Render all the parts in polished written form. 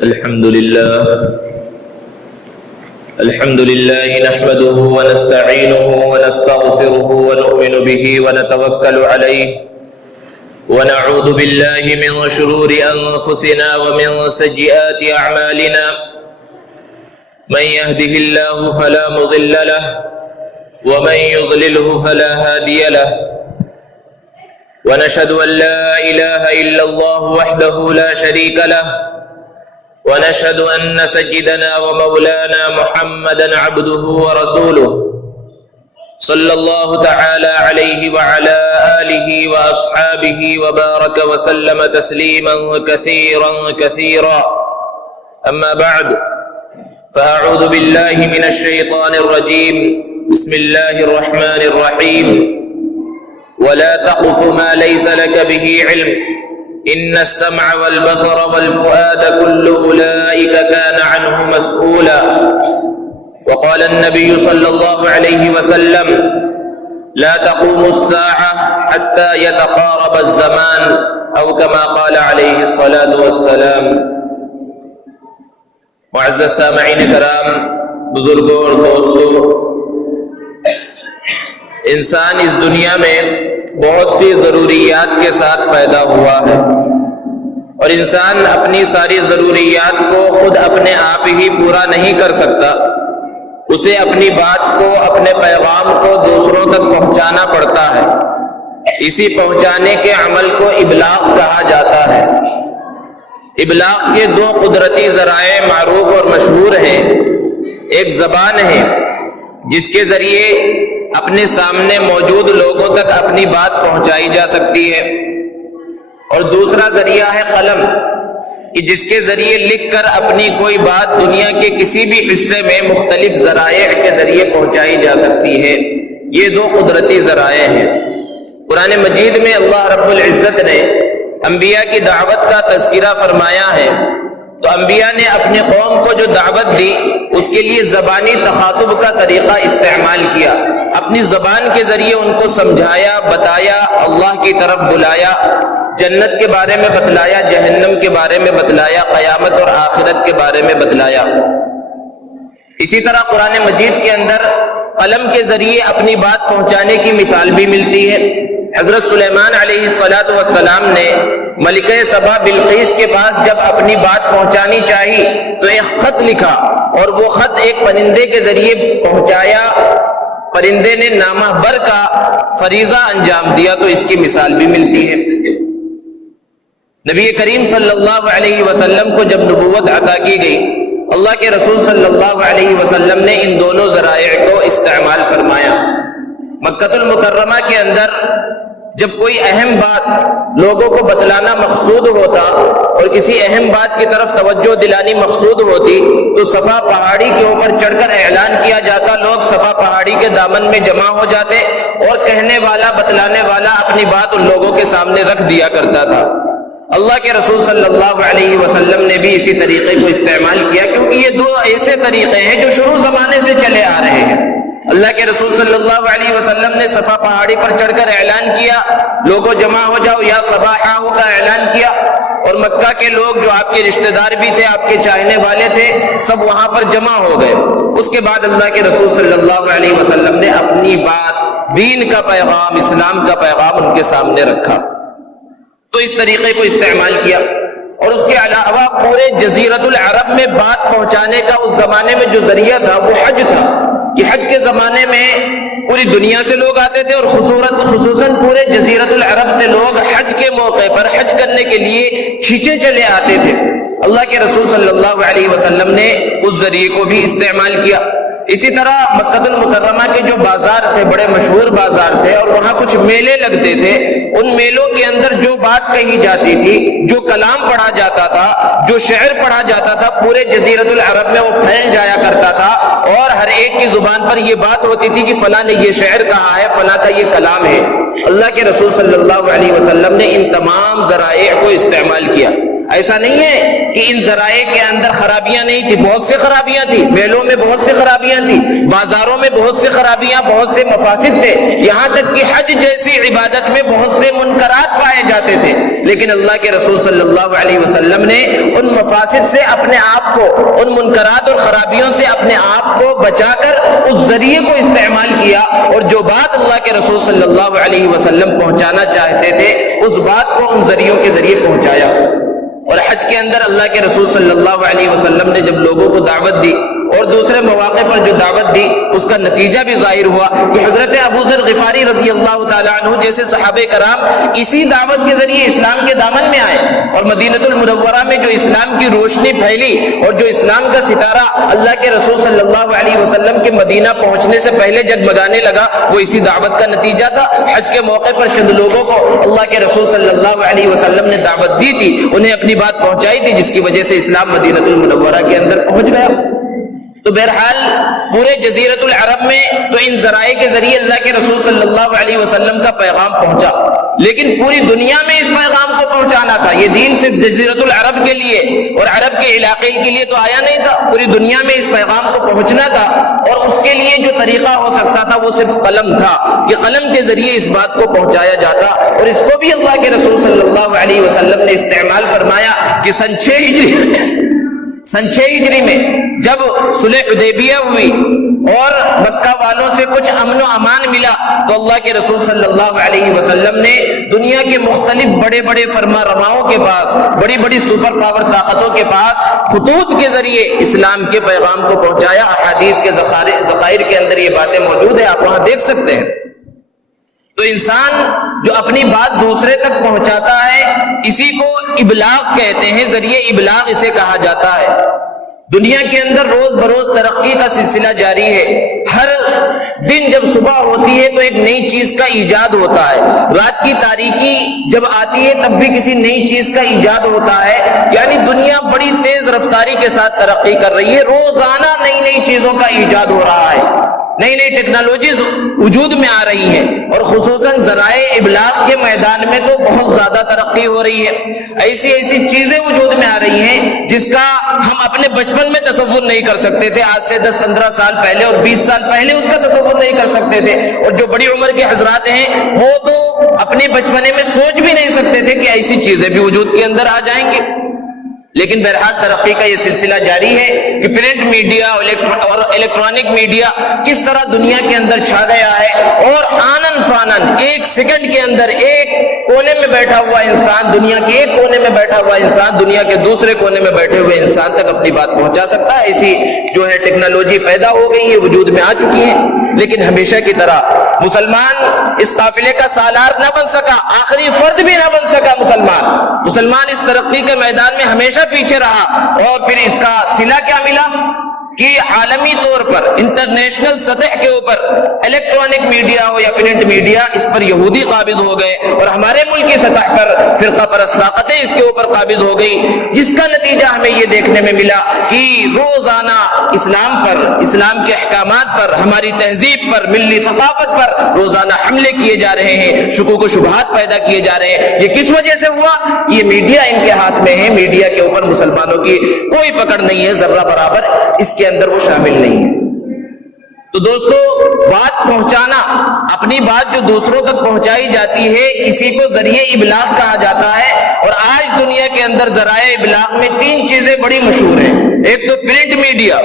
الحمد لله نحمده ونستعينه ونستغفره ونؤمن به ونتوكل عليه ونعوذ بالله من شرور أنفسنا ومن سيئات أعمالنا من يهده الله فلا مضل له ومن يضلله فلا هادي له ونشهد أن لا إله إلا الله وحده لا شريك له ونشهد أن سيدنا ومولانا محمدا عبده ورسوله صلى الله تعالى عليه وعلى آله وأصحابه وبارك وسلم تسليما كثيرا أما بعد فأعوذ بالله من الشيطان الرجيم بسم الله الرحمن الرحيم ولا تقف ما ليس لك به علم إن السمع والبصر والفؤاد كل أولئك كان عنه مسؤولا وقال النبي صلى الله عليه وسلم لا تقوم الساعة حتى يتقارب الزمان أو كما قال عليه الصلاة والسلام. معزز سامعین کرام، بزرگوں اور دوستوں، انسان اس دنیا میں بہت سی ضروریات کے ساتھ پیدا ہوا ہے اور انسان اپنی ساری ضروریات کو خود اپنے آپ ہی پورا نہیں کر سکتا. اسے اپنی بات کو، اپنے پیغام کو دوسروں تک پہنچانا پڑتا ہے. اسی پہنچانے کے عمل کو ابلاغ کہا جاتا ہے. ابلاغ کے دو قدرتی ذرائع معروف اور مشہور ہیں. ایک زبان ہے جس کے ذریعے اپنے سامنے موجود لوگوں تک اپنی بات پہنچائی جا سکتی ہے، اور دوسرا ذریعہ ہے قلم، کہ جس کے ذریعے لکھ کر اپنی کوئی بات دنیا کے کسی بھی حصے میں مختلف ذرائع کے ذریعے پہنچائی جا سکتی ہے. یہ دو قدرتی ذرائع ہیں. قرآن مجید میں اللہ رب العزت نے انبیاء کی دعوت کا تذکرہ فرمایا ہے، تو انبیاء نے اپنے قوم کو جو دعوت دی اس کے لیے زبانی تخاطب کا طریقہ استعمال کیا. اپنی زبان کے ذریعے ان کو سمجھایا، بتایا، اللہ کی طرف بلایا، جنت کے بارے میں بتلایا، جہنم کے بارے میں بتلایا، قیامت اور آخرت کے بارے میں بتلایا. اسی طرح قرآن مجید کے اندر قلم کے ذریعے اپنی بات پہنچانے کی مثال بھی ملتی ہے. حضرت سلیمان علیہ السلام نے ملکہ سبا بلقیس کے پاس جب اپنی بات پہنچانی چاہی تو ایک خط لکھا اور وہ خط ایک پرندے کے ذریعے پہنچایا. پرندے نے نامہ بر کا فریضہ انجام دیا. تو اس کی مثال بھی ملتی ہے. نبی کریم صلی اللہ علیہ وسلم کو جب نبوت عطا کی گئی، اللہ کے رسول صلی اللہ علیہ وسلم نے ان دونوں ذرائع کو استعمال فرمایا. مکہ المکرمہ کے اندر جب کوئی اہم بات لوگوں کو بتلانا مقصود ہوتا اور کسی اہم بات کی طرف توجہ دلانی مقصود ہوتی تو صفا پہاڑی کے اوپر چڑھ کر اعلان کیا جاتا. لوگ صفا پہاڑی کے دامن میں جمع ہو جاتے اور کہنے والا، بتلانے والا اپنی بات ان لوگوں کے سامنے رکھ دیا کرتا تھا. اللہ کے رسول صلی اللہ علیہ وسلم نے بھی اسی طریقے کو استعمال کیا، کیونکہ یہ دو ایسے طریقے ہیں جو شروع زمانے سے چلے آ رہے ہیں. اللہ کے رسول صلی اللہ علیہ وسلم نے صفا پہاڑی پر چڑھ کر اعلان کیا، لوگوں جمع ہو جاؤ، یا صباحا کا اعلان کیا، اور مکہ کے لوگ جو آپ کے رشتہ دار بھی تھے، آپ کے چاہنے والے تھے، سب وہاں پر جمع ہو گئے. اس کے بعد اللہ کے رسول صلی اللہ علیہ وسلم نے اپنی بات، دین کا پیغام، اسلام کا پیغام ان کے سامنے رکھا. تو اس طریقے کو استعمال کیا. اور اس کے علاوہ پورے جزیرۃ العرب میں بات پہنچانے کا اس زمانے میں جو ذریعہ تھا وہ حج تھا، کہ حج کے زمانے میں پوری دنیا سے لوگ آتے تھے اور خصوصاً پورے جزیرۃ العرب سے لوگ حج کے موقع پر حج کرنے کے لیے کھینچے چلے آتے تھے. اللہ کے رسول صلی اللہ علیہ وسلم نے اس ذریعے کو بھی استعمال کیا. اسی طرح مکہ المکرمہ کے جو بازار تھے، بڑے مشہور بازار تھے، اور وہاں کچھ میلے لگتے تھے. ان میلوں کے اندر جو بات کہی جاتی تھی، جو کلام پڑھا جاتا تھا، جو شعر پڑھا جاتا تھا، پورے جزیرۃ العرب میں وہ پھیل جایا کرتا تھا، اور ہر ایک کی زبان پر یہ بات ہوتی تھی کہ فلاں نے یہ شعر کہا ہے، فلاں کا یہ کلام ہے. اللہ کے رسول صلی اللہ علیہ وسلم نے ان تمام ذرائع کو استعمال کیا. ایسا نہیں ہے کہ ان ذرائع کے اندر خرابیاں نہیں تھی، بہت سی خرابیاں تھی، میلوں میں بہت سی خرابیاں تھی، بازاروں میں بہت سی خرابیاں، بہت سے مفاسد تھے، یہاں تک کہ حج جیسی عبادت میں بہت سے منکرات پائے جاتے تھے، لیکن اللہ کے رسول صلی اللہ علیہ وسلم نے ان مفاسد سے اپنے آپ کو، ان منکرات اور خرابیوں سے اپنے آپ کو بچا کر اس ذریعے کو استعمال کیا، اور جو بات اللہ کے رسول صلی اللہ علیہ وسلم پہنچانا چاہتے تھے اس بات کو ان ذریعوں کے ذریعے پہنچایا۔ اور حج کے اندر اللہ کے رسول صلی اللہ علیہ وسلم نے جب لوگوں کو دعوت دی اور دوسرے مواقع پر جو دعوت دی اس کا نتیجہ بھی ظاہر ہوا کہ حضرت ابو ذر غفاری رضی اللہ تعالیٰ عنہ جیسے صحابہ کرام اسی دعوت کے ذریعے اسلام کے دامن میں آئے، اور مدینہ المنورہ میں جو اسلام کی روشنی پھیلی اور جو اسلام کا ستارہ اللہ کے رسول صلی اللہ علیہ وسلم کے مدینہ پہنچنے سے پہلے جگمگانے لگا، وہ اسی دعوت کا نتیجہ تھا۔ حج کے موقع پر چند لوگوں کو اللہ کے رسول صلی اللہ علیہ وسلم نے دعوت دی تھی، انہیں اپنی بات پہنچائی تھی، جس کی وجہ سے اسلام مدینہ المنورہ کے اندر پہنچ گیا۔ تو بہرحال پورے جزیرۃ العرب میں تو ان ذرائع کے ذریعے اللہ کے رسول صلی اللہ علیہ وسلم کا پیغام پہنچا، لیکن پوری دنیا میں اس پیغام کو پہنچانا تھا۔ یہ دین صرف جزیرۃ العرب کے لیے اور عرب کے علاقے کے لیے تو آیا نہیں تھا، پوری دنیا میں اس پیغام کو پہنچنا تھا، اور اس کے لیے جو طریقہ ہو سکتا تھا وہ صرف قلم تھا کہ قلم کے ذریعے اس بات کو پہنچایا جاتا، اور اس کو بھی اللہ کے رسول صلی اللہ علیہ وسلم نے استعمال فرمایا کہ سن 6 ہجری میں جب صلح حدیبیہ ہوئی اور مکہ والوں سے کچھ امن و امان ملا، تو اللہ کے رسول صلی اللہ علیہ وسلم نے دنیا کے مختلف بڑے بڑے فرما رواؤں کے پاس، بڑی بڑی سپر پاور طاقتوں کے پاس خطوط کے ذریعے اسلام کے پیغام کو پہنچایا۔ احادیث کے ذخائر کے اندر یہ باتیں موجود ہیں، آپ وہاں دیکھ سکتے ہیں۔ تو انسان جو اپنی بات دوسرے تک پہنچاتا ہے اسی کو ابلاغ کہتے ہیں، ذریعے ابلاغ اسے کہا جاتا ہے۔ دنیا کے اندر روز بروز ترقی کا سلسلہ جاری ہے، ہر دن جب صبح ہوتی ہے تو ایک نئی چیز کا ایجاد ہوتا ہے، رات کی تاریکی جب آتی ہے تب بھی کسی نئی چیز کا ایجاد ہوتا ہے، یعنی دنیا بڑی تیز رفتاری کے ساتھ ترقی کر رہی ہے، روزانہ نئی نئی چیزوں کا ایجاد ہو رہا ہے، نئی نئی ٹیکنالوجیز وجود میں آ رہی ہیں، اور خصوصاً ذرائع ابلاغ کے میدان میں تو بہت زیادہ ترقی ہو رہی ہے۔ ایسی ایسی چیزیں وجود میں آ رہی ہیں جس کا ہم اپنے بچپن میں تصور نہیں کر سکتے تھے، آج سے 10-15 سال پہلے اور 20 سال پہلے اس کا تصور نہیں کر سکتے تھے، اور جو بڑی عمر کے حضرات ہیں وہ تو اپنے بچپنے میں سوچ بھی نہیں سکتے تھے کہ ایسی چیزیں بھی وجود کے اندر آ جائیں گی۔ لیکن بہرحال ترقی کا یہ سلسلہ جاری ہے کہ پرنٹ میڈیا اور الیکٹرانک میڈیا کس طرح دنیا کے اندر چھا گیا ہے، اور آنن فانن ایک سیکنڈ کے اندر ایک کونے میں بیٹھا ہوا انسان، دنیا کے ایک کونے میں بیٹھا ہوا انسان دنیا کے دوسرے کونے میں بیٹھے ہوئے انسان تک اپنی بات پہنچا سکتا ہے۔ ایسی جو ہے ٹیکنالوجی پیدا ہو گئی ہے، وجود میں آ چکی ہے، لیکن ہمیشہ کی طرح مسلمان اس قافلے کا سالار نہ بن سکا، آخری فرد بھی نہ بن سکا۔ مسلمان اس ترقی کے میدان میں ہمیشہ پیچھے رہا، اور پھر اس کا صلہ کیا ملا کہ عالمی طور پر انٹرنیشنل سطح کے اوپر الیکٹرانک میڈیا ہو یا پرنٹ میڈیا اس پر یہودی قابض ہو گئے، اور ہمارے ملک کی سطح پر فرقہ پرست طاقتیں اس کے اوپر قابض ہو گئی، جس کا نتیجہ ہمیں یہ دیکھنے میں ملا کہ روزانہ اسلام پر، اسلام کے احکامات پر، ہماری تہذیب پر، ملی ثقافت پر روزانہ حملے کیے جا رہے ہیں، شکوک و شبہات پیدا کیے جا رہے ہیں۔ یہ کس وجہ سے ہوا؟ یہ میڈیا ان کے ہاتھ میں ہے، میڈیا کے اوپر مسلمانوں کی کوئی پکڑ نہیں ہے، ذرہ برابر اس کے اندر وہ شامل نہیں ہے۔ تو دوستو، بات پہنچانا، اپنی بات جو دوسروں تک پہنچائی جاتی ہے اسی کو ذریعے ابلاغ کہا جاتا ہے، اور آج دنیا کے اندر ذرائع ابلاغ میں 3 چیزیں بڑی مشہور ہیں۔ ایک تو پرنٹ میڈیا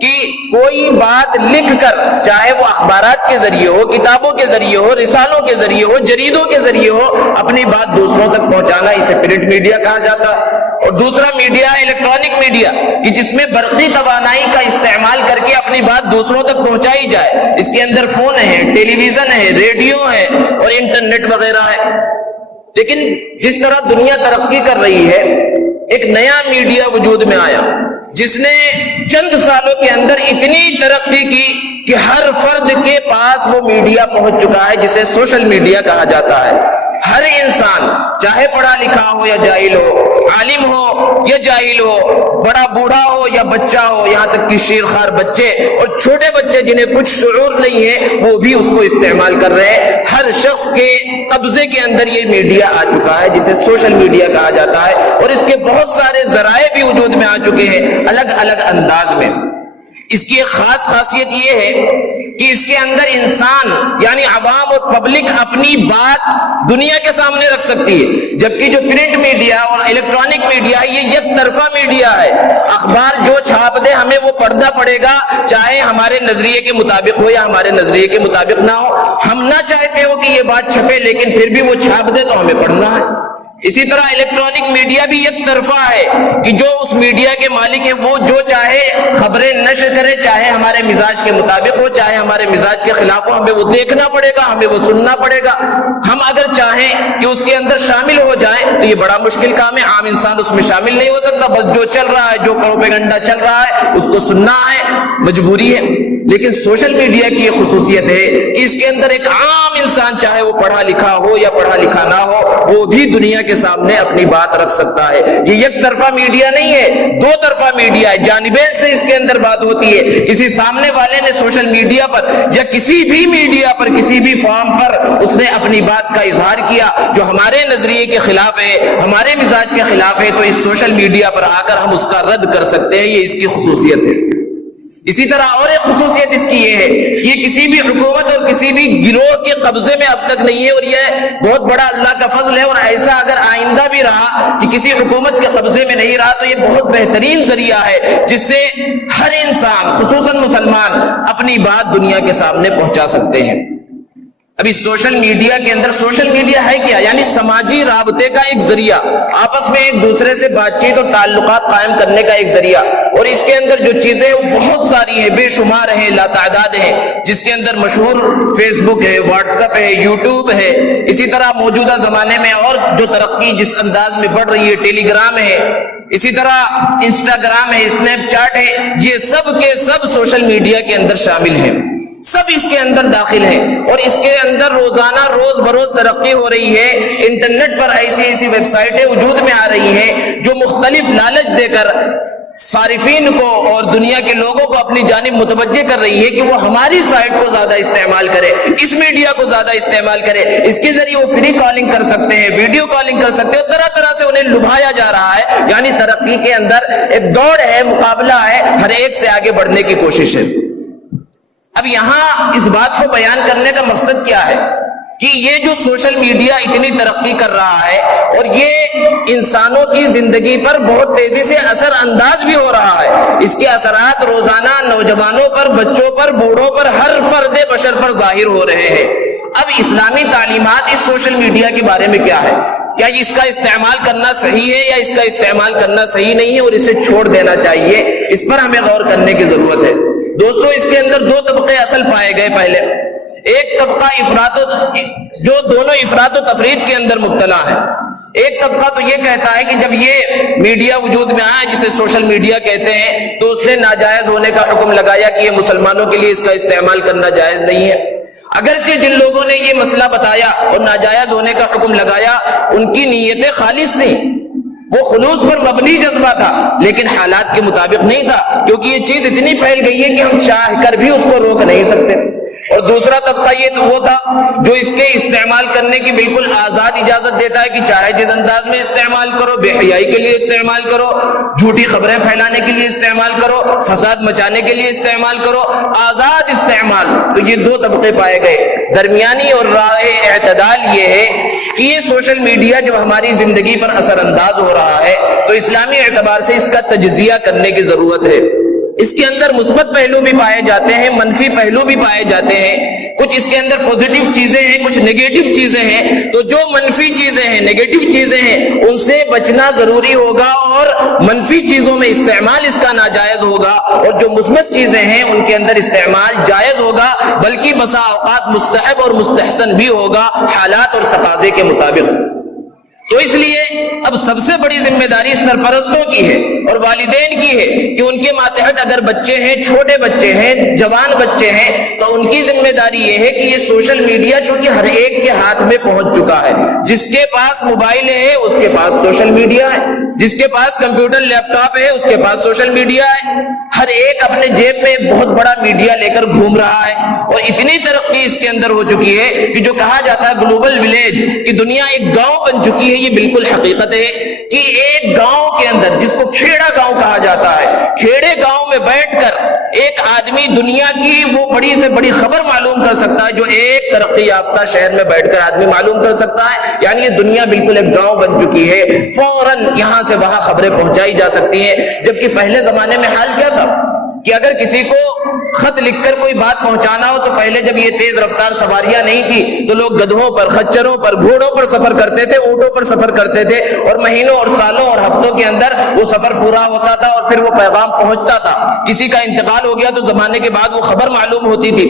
کہ کوئی بات لکھ کر، چاہے وہ اخبارات کے ذریعے ہو، کتابوں کے ذریعے ہو، رسالوں کے ذریعے ہو، جریدوں کے ذریعے ہو، اپنی بات دوسروں تک پہنچانا، اسے پرنٹ میڈیا کہا جاتا ہے۔ اور دوسرا میڈیا ہے الیکٹرانک میڈیا کہ جس میں برقی توانائی کا استعمال کر کے اپنی بات دوسروں تک پہنچائی جائے، اس کے اندر فون ہے، ٹیلی ویژن ہے، ریڈیو ہے اور انٹرنیٹ وغیرہ ہے۔ لیکن جس طرح دنیا ترقی کر رہی ہے، ایک نیا میڈیا وجود میں آیا جس نے چند سالوں کے اندر اتنی ترقی کی کہ ہر فرد کے پاس وہ میڈیا پہنچ چکا ہے، جسے سوشل میڈیا کہا جاتا ہے۔ ہر انسان چاہے پڑھا لکھا ہو یا جاہل ہو، عالم ہو یا جاہل ہو، بڑا بوڑھا ہو یا بچہ ہو، یہاں تک کہ شیرخوار بچے اور چھوٹے بچے جنہیں کچھ شعور نہیں ہے وہ بھی اس کو استعمال کر رہے ہیں۔ ہر شخص کے قبضے کے اندر یہ میڈیا آ چکا ہے جسے سوشل میڈیا کہا جاتا ہے، اور اس کے بہت سارے ذرائع بھی وجود میں آ چکے ہیں الگ الگ انداز میں۔ اس کی ایک خاص خاصیت یہ ہے کہ اس کے اندر انسان یعنی عوام اور پبلک اپنی بات دنیا کے سامنے رکھ سکتی ہے، جبکہ جو پرنٹ میڈیا اور الیکٹرانک میڈیا ہے یہ یک طرفہ میڈیا ہے۔ اخبار جو چھاپ دے ہمیں وہ پڑھنا پڑے گا، چاہے ہمارے نظریے کے مطابق ہو یا ہمارے نظریے کے مطابق نہ ہو۔ ہم نہ چاہتے ہو کہ یہ بات چھپے لیکن پھر بھی وہ چھاپ دے تو ہمیں پڑھنا ہے۔ اسی طرح الیکٹرانک میڈیا بھی یک طرفہ ہے کہ جو اس میڈیا کے مالک ہیں وہ جو چاہے خبریں نشر کرے، چاہے ہمارے مزاج کے مطابق ہو چاہے ہمارے مزاج کے خلاف ہو، ہمیں وہ دیکھنا پڑے گا، ہمیں وہ سننا پڑے گا۔ ہم اگر چاہیں کہ اس کے اندر شامل ہو جائیں تو یہ بڑا مشکل کام ہے، عام انسان اس میں شامل نہیں ہو سکتا، بس جو چل رہا ہے، جو پروپیگنڈا چل رہا ہے اس کو سننا ہے، مجبوری ہے۔ لیکن سوشل میڈیا کی یہ خصوصیت ہے کہ اس کے اندر ایک عام انسان چاہے وہ پڑھا لکھا ہو یا پڑھا لکھا نہ ہو وہ بھی دنیا کے سامنے اپنی بات رکھ سکتا ہے۔ یہ یک طرفہ میڈیا نہیں ہے، دو طرفہ میڈیا ہے، جانبین سے اس کے اندر بات ہوتی ہے۔ کسی سامنے والے نے سوشل میڈیا پر یا کسی بھی میڈیا پر کسی بھی فارم پر اس نے اپنی بات کا اظہار کیا جو ہمارے نظریے کے خلاف ہے، ہمارے مزاج کے خلاف ہے، تو اس سوشل میڈیا پر آ کر ہم اس کا رد کر سکتے ہیں۔ یہ اس کی خصوصیت ہے۔ اسی طرح اور ایک خصوصیت اس کی یہ ہے کہ یہ کسی بھی حکومت اور کسی بھی گروہ کے قبضے میں اب تک نہیں ہے، اور یہ بہت بڑا اللہ کا فضل ہے، اور ایسا اگر آئندہ بھی رہا کہ کسی حکومت کے قبضے میں نہیں رہا تو یہ بہت بہترین ذریعہ ہے جس سے ہر انسان خصوصاً مسلمان اپنی بات دنیا کے سامنے پہنچا سکتے ہیں۔ ابھی سوشل میڈیا کے اندر سوشل میڈیا ہے کیا؟ یعنی سماجی رابطے کا ایک ذریعہ، آپس میں ایک دوسرے سے بات چیت اور تعلقات قائم کرنے کا ایک ذریعہ، اور اس کے اندر جو چیزیں ہیں وہ بہت ساری ہیں، بے شمار ہیں، لا تعداد ہیں، جس کے اندر مشہور فیس بک ہے، واٹس ایپ ہے، یوٹیوب ہے۔ اسی طرح موجودہ زمانے میں اور جو ترقی جس انداز میں بڑھ رہی ہے ٹیلی گرام ہے، اسی طرح انسٹاگرام ہے، اسنیپ چیٹ ہے، یہ سب کے سب سوشل میڈیا کے اندر شامل ہیں، سب اس کے اندر داخل ہیں، اور اس کے اندر روزانہ روز بروز ترقی ہو رہی ہے۔ انٹرنیٹ پر ایسی ایسی ویب سائٹیں وجود میں آ رہی ہیں جو مختلف لالچ دے کر صارفین کو اور دنیا کے لوگوں کو اپنی جانب متوجہ کر رہی ہے کہ وہ ہماری سائٹ کو زیادہ استعمال کرے، اس میڈیا کو زیادہ استعمال کرے، اس کے ذریعے وہ فری کالنگ کر سکتے ہیں، ویڈیو کالنگ کر سکتے ہیں، اور طرح طرح سے انہیں لبھایا جا رہا ہے۔ یعنی ترقی کے اندر ایک دوڑ ہے، مقابلہ ہے، ہر ایک سے آگے بڑھنے کی کوشش ہے۔ اب یہاں اس بات کو بیان کرنے کا مقصد کیا ہے کہ یہ جو سوشل میڈیا اتنی ترقی کر رہا ہے اور یہ انسانوں کی زندگی پر بہت تیزی سے اثر انداز بھی ہو رہا ہے، اس کے اثرات روزانہ نوجوانوں پر، بچوں پر، بوڑھوں پر، ہر فرد بشر پر ظاہر ہو رہے ہیں۔ اب اسلامی تعلیمات اس سوشل میڈیا کے بارے میں کیا ہے؟ کیا اس کا استعمال کرنا صحیح ہے یا اس کا استعمال کرنا صحیح نہیں ہے اور اسے چھوڑ دینا چاہیے؟ اس پر ہمیں غور کرنے کی ضرورت ہے۔ دوستو اس کے اندر دو طبقے اصل پائے گئے۔ پہلے ایک طبقہ جو دونوں افراط و تفریط کے اندر مبتلا ہے۔ ایک طبقہ تو یہ کہتا ہے کہ جب یہ میڈیا وجود میں آیا جسے سوشل میڈیا کہتے ہیں تو اس نے ناجائز ہونے کا حکم لگایا کہ یہ مسلمانوں کے لیے اس کا استعمال کرنا جائز نہیں ہے۔ اگرچہ جن لوگوں نے یہ مسئلہ بتایا اور ناجائز ہونے کا حکم لگایا ان کی نیتیں خالص تھیں، وہ خلوص پر مبنی جذبہ تھا، لیکن حالات کے مطابق نہیں تھا، کیونکہ یہ چیز اتنی پھیل گئی ہے کہ ہم چاہ کر بھی اس کو روک نہیں سکتے۔ اور دوسرا طبقہ یہ تو وہ تھا جو اس کے استعمال کرنے کی بالکل آزاد اجازت دیتا ہے کہ چاہے جس انداز میں استعمال کرو، بے حیائی کے لیے استعمال کرو، جھوٹی خبریں پھیلانے کے لیے استعمال کرو، فساد مچانے کے لیے استعمال کرو، آزاد استعمال۔ تو یہ دو طبقے پائے گئے۔ درمیانی اور راہ اعتدال یہ ہے کہ یہ سوشل میڈیا جب ہماری زندگی پر اثر انداز ہو رہا ہے تو اسلامی اعتبار سے اس کا تجزیہ کرنے کی ضرورت ہے۔ اس کے اندر مثبت پہلو بھی پائے جاتے ہیں، منفی پہلو بھی پائے جاتے ہیں، کچھ اس کے اندر پوزیٹیو چیزیں ہیں، کچھ نیگیٹو چیزیں ہیں۔ تو جو منفی چیزیں ہیں، نیگیٹو چیزیں ہیں، ان سے بچنا ضروری ہوگا اور منفی چیزوں میں استعمال اس کا ناجائز ہوگا، اور جو مثبت چیزیں ہیں ان کے اندر استعمال جائز ہوگا، بلکہ بسا اوقات مستحب اور مستحسن بھی ہوگا حالات اور تقاضے کے مطابق۔ تو اس لیے اب سب سے بڑی ذمہ داری سرپرستوں کی ہے اور والدین کی ہے کہ ان کے ماتحت اگر بچے ہیں، چھوٹے بچے ہیں، جوان بچے ہیں، تو ان کی ذمہ داری یہ ہے کہ یہ سوشل میڈیا چونکہ ہر ایک کے ہاتھ میں پہنچ چکا ہے، جس کے پاس موبائل ہے اس کے پاس سوشل میڈیا ہے، جس کے پاس کمپیوٹر لیپ ٹاپ ہے اس کے پاس سوشل میڈیا ہے، ہر ایک اپنے جیب میں ایک بہت بڑا میڈیا لے کر گھوم رہا ہے، اور اتنی ترقی اس کے اندر ہو چکی ہے کہ جو کہا جاتا ہے گلوبل ولیج کہ دنیا ایک گاؤں بن چکی ہے، یہ بالکل حقیقت ہے کہ ایک گاؤں کے اندر جس کو کھیڑا گاؤں کہا جاتا ہے، کھیڑے گاؤں میں بیٹھ کر ایک آدمی دنیا کی وہ بڑی سے بڑی خبر معلوم کر سکتا ہے جو ایک ترقی یافتہ شہر میں بیٹھ کر آدمی معلوم کر سکتا ہے۔ یعنی یہ دنیا بالکل ایک گاؤں بن چکی ہے، فوراً یہاں سے وہاں خبریں پہنچائی جا سکتی ہیں، جبکہ پہلے زمانے میں حال کیا تھا کہ اگر کسی کو خط لکھ کر کوئی بات پہنچانا ہو تو پہلے جب یہ تیز رفتار سواریاں نہیں تھی تو لوگ گدھوں پر، خچروں پر، گھوڑوں پر سفر کرتے تھے، اونٹوں پر سفر کرتے تھے، اور مہینوں اور سالوں اور ہفتوں کے اندر وہ سفر پورا ہوتا تھا اور پھر وہ پیغام پہنچتا تھا۔ کسی کا انتقال ہو گیا تو زمانے کے بعد وہ خبر معلوم ہوتی تھی،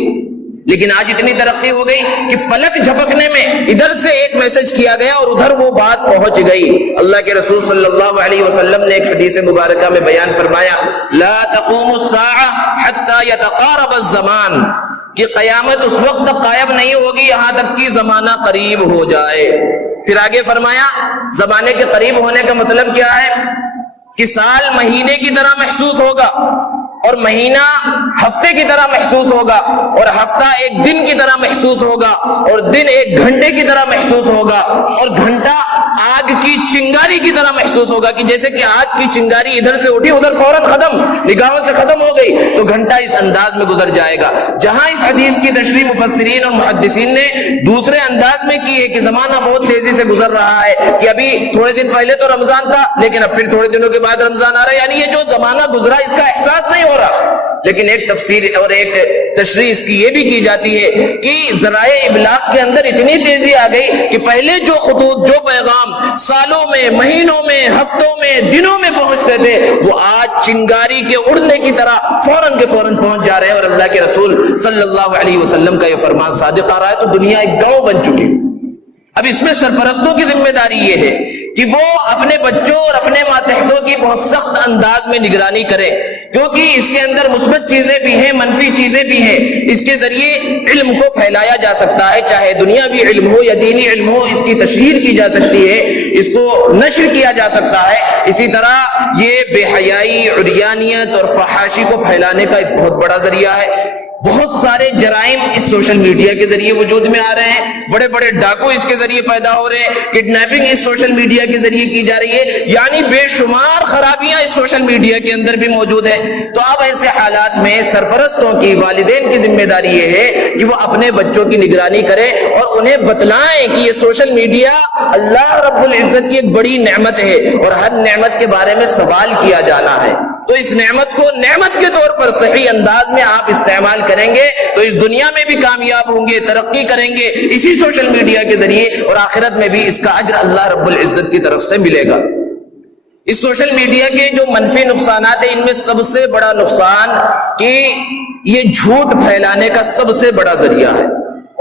لیکن آج اتنی ترقی ہو گئی کہ پلک جھپکنے میں ادھر سے ایک میسج کیا گیا اور ادھر وہ بات پہنچ گئی۔ اللہ کے رسول صلی اللہ علیہ وسلم نے ایک حدیث مبارکہ میں بیان فرمایا، لا تقوم الساعہ حتی یتقارب الزمان، کہ قیامت اس وقت تک قائم نہیں ہوگی یہاں تک کہ زمانہ قریب ہو جائے۔ پھر آگے فرمایا زمانے کے قریب ہونے کا مطلب کیا ہے کہ سال مہینے کی طرح محسوس ہوگا، اور مہینہ ہفتے کی طرح محسوس ہوگا، اور ہفتہ ایک دن کی طرح محسوس ہوگا، اور دن ایک گھنٹے کی طرح محسوس ہوگا، اور گھنٹا آگ کی چنگاری کی طرح محسوس ہوگا کہ جیسے کہ آگ کی چنگاری ادھر سے اٹھی ادھر فوراً ختم، نگاہوں سے ختم ہو گئی، تو گھنٹہ اس انداز میں گزر جائے گا۔ جہاں اس حدیث کی تشریح مفسرین اور محدثین نے دوسرے انداز میں کی ہے کہ زمانہ بہت تیزی سے گزر رہا ہے، کہ ابھی تھوڑے دن پہلے تو رمضان تھا لیکن اب پھر تھوڑے دنوں کے بعد رمضان آ رہا ہے، یعنی یہ جو زمانہ گزرا اس کا احساس نہیں ہو رہا۔ لیکن ایک تفسیر اور ایک تشریح اس کی یہ بھی کی جاتی ہے کہ ذرائع ابلاغ کے اندر اتنی تیزی آ گئی کہ پہلے جو خطوط، جو پیغام سالوں میں، مہینوں میں، ہفتوں میں، دنوں میں پہنچتے تھے وہ آج چنگاری کے اڑنے کی طرح فوراً کے فوراً پہنچ جا رہے ہیں، اور اللہ کے رسول صلی اللہ علیہ وسلم کا یہ فرمان صادق آ رہا ہے، تو دنیا ایک گاؤں بن چکی۔ اب اس میں سرپرستوں کی ذمہ داری یہ ہے کہ وہ اپنے بچوں اور اپنے ماتحتوں کی بہت سخت انداز میں نگرانی کریں، کیونکہ اس کے اندر مثبت چیزیں بھی ہیں، منفی چیزیں بھی ہیں۔ اس کے ذریعے علم کو پھیلایا جا سکتا ہے، چاہے دنیاوی علم ہو یا دینی علم ہو، اس کی تشہیر کی جا سکتی ہے، اس کو نشر کیا جا سکتا ہے۔ اسی طرح یہ بے حیائی، عریانیت اور فحاشی کو پھیلانے کا ایک بہت بڑا ذریعہ ہے۔ بہت سارے جرائم اس سوشل میڈیا کے ذریعے وجود میں آ رہے ہیں، بڑے بڑے ڈاکو اس کے ذریعے پیدا ہو رہے ہیں، کڈنیپنگ اس سوشل میڈیا کے ذریعے کی جا رہی ہے، یعنی بے شمار خرابیاں اس سوشل میڈیا کے اندر بھی موجود ہیں۔ تو اب ایسے حالات میں سرپرستوں کی، والدین کی ذمہ داری یہ ہے کہ وہ اپنے بچوں کی نگرانی کریں اور انہیں بتلائیں کہ یہ سوشل میڈیا اللہ رب العزت کی ایک بڑی نعمت ہے، اور ہر نعمت کے بارے میں سوال کیا جانا ہے۔ تو اس نعمت کو نعمت کے طور پر صحیح انداز میں آپ استعمال کریں گے تو اس دنیا میں بھی کامیاب ہوں گے، ترقی کریں گے اسی سوشل میڈیا کے ذریعے، اور آخرت میں بھی اس کا اجر اللہ رب العزت کی طرف سے ملے گا۔ اس سوشل میڈیا کے جو منفی نقصانات ہیں ان میں سب سے بڑا نقصان کہ یہ جھوٹ پھیلانے کا سب سے بڑا ذریعہ ہے،